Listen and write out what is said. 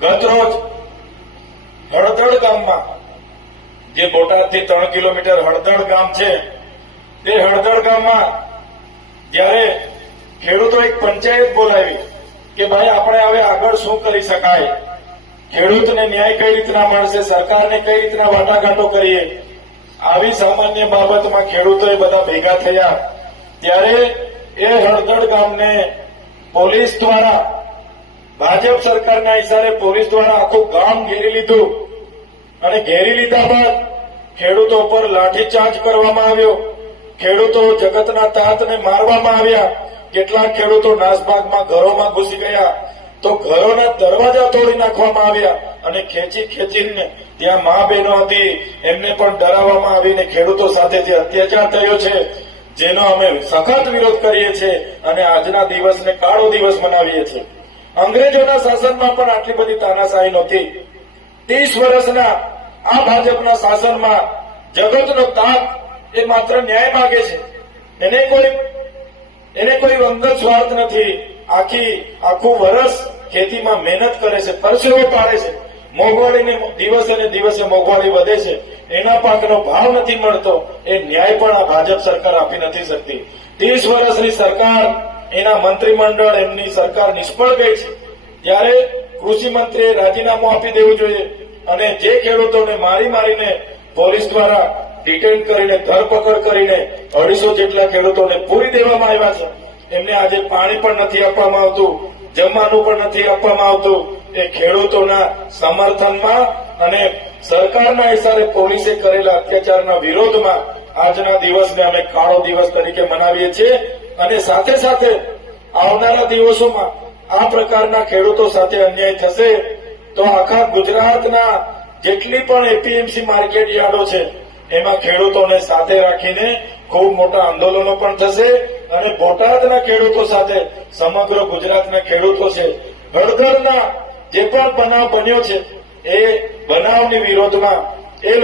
ગતરોજ હળદળ ગામમાં જે બોટાદથી ત્રણ કિલોમીટર હળદળ ગામ છે તે હળદળ ગામમાં જ્યારે ખેડૂતો એક પંચાયત બોલાવી કે ભાઈ આપણે હવે આગળ શું કરી શકાય ખેડૂતને ન્યાય કઈ રીતના મળશે સરકારને કઈ રીતના વાટાઘાટો કરીએ આવી સામાન્ય બાબતમાં ખેડૂતોએ બધા ભેગા થયા ત્યારે એ હળદળ ગામને પોલીસ દ્વારા ભાજપ સરકારના ઇશારે પોલીસ દ્વારા આખું ગામ ઘેરી લીધું અને ઘેરી લીધા બાદ ખેડૂતો પર લાઠીચાર્જ કરવામાં આવ્યો ખેડૂતો જગતના તાતને મારવામાં આવ્યા કેટલાક ખેડૂતો નાસભાગમાં ઘરોમાં ઘૂસી ગયા તો ઘરોના દરવાજા તોડી નાખવામાં આવ્યા અને ખેંચી ખેંચીને ત્યાં મા બહેનો હતી એમને પણ ડરાવવામાં આવીને ખેડૂતો સાથે જે અત્યાચાર થયો છે જેનો અમે સખત વિરોધ કરીએ છીએ અને આજના દિવસને કાળો દિવસ મનાવીએ છીએ અંગ્રેજોના શાસનમાં પણ આટલી બધી તાનાશાહી નહોતી ત્રીસ વર્ષના આ ભાજપના શાસનમાં જગતનો તાપ એ માત્ર ન્યાય માગે છે એને કોઈ એને કોઈ અંગત સ્વાર્થ નથી આખી આખું વર્ષ ખેતીમાં મહેનત કરે છે પરસેવો પાડે છે મોંઘવારીને દિવસે ને દિવસે મોંઘવારી વધે છે એના પાકનો ભાવ નથી મળતો એ ન્યાય પણ આ ભાજપ સરકાર આપી નથી શકતી ત્રીસ વર્ષની સરકાર એના મંત્રીમંડળ એમની સરકાર નિષ્ફળ ગઈ છે ત્યારે કૃષિમંત્રીએ રાજીનામું આપી દેવું જોઈએ અને જે ખેડૂતોને મારી મારીને પોલીસ દ્વારા ડિટેન કરીને ધરપકડ કરીને અઢીસો જેટલા ખેડૂતોને પૂરી દેવામાં આવ્યા છે એમને આજે પાણી પણ નથી આપવામાં આવતું જમવાનું પણ નથી આપવામાં આવતું એ ખેડૂતોના સમર્થનમાં અને સરકારના હિસારે પોલીસે કરેલા અત્યાચારના વિરોધમાં આજના દિવસને અમે કાળો દિવસ તરીકે મનાવીએ છીએ અને સાથે સાથે આવનારા દિવસોમાં આ પ્રકારના ખેડૂતો સાથે અન્યાય થશે તો આખા ગુજરાતના જેટલી પણ એપીએમસી માર્કેટ યાર્ડો છે એમાં ખેડૂતોને સાથે રાખીને ખૂબ મોટા આંદોલનો પણ થશે અને બોટાદના ખેડૂતો સાથે સમગ્ર ગુજરાતના ખેડૂતો છે હળદરના જે પણ બનાવ બન્યો છે એ બનાવની વિરોધમાં